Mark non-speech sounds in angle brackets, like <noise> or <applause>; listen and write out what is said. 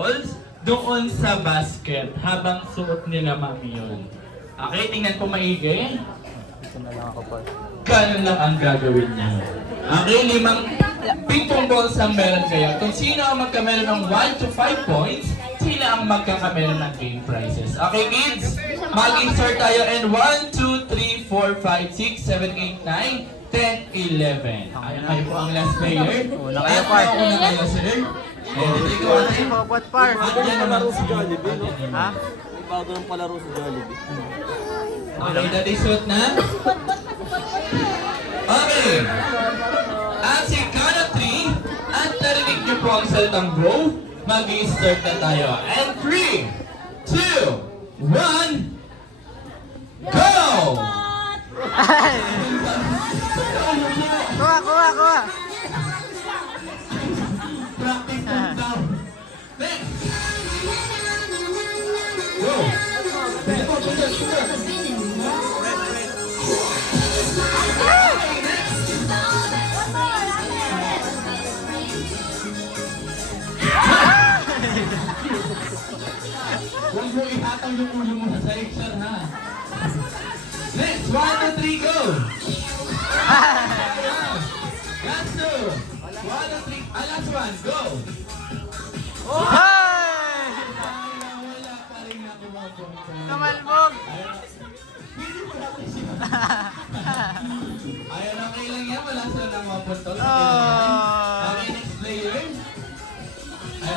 balls doon sa basket habang suot nila mami yun. Okay, tingnan po maigi. Ganun lang ang gagawin niya. Okay, limang ping-pong balls ang meron kayo. Kung sino ang magkameron ng 1 to 5 points, sila ang magkakameron ng game prizes. Okay, kids? Mag-insert tayo and 1, 2, 3, 4, 5, 6, 7, 8, 9, 10, 11. Ayan kayo po ang last player. Una kayo, At Par. Una kayo, sir. Si Popot Par. Andyan naman si Jollibee, no? Ha? May bago ng palaro sa Jollibee. Okay, daddy suit na. Okay. At si count of three, at narinig niyo po ang salitang go, mag-i-start na tayo. And three, two, one, go! Kuha, kuha, kuha. Huwag mo ihatang yung ulo mo sa sir, ha? Next, one, two, three, go! Last <laughs> two! One, two, three, ah, last one, go! Hey! Wala, pa rin ako. Tumalbog. Ayun, okay lang yan. Wala sila nang mapuntos. Oh.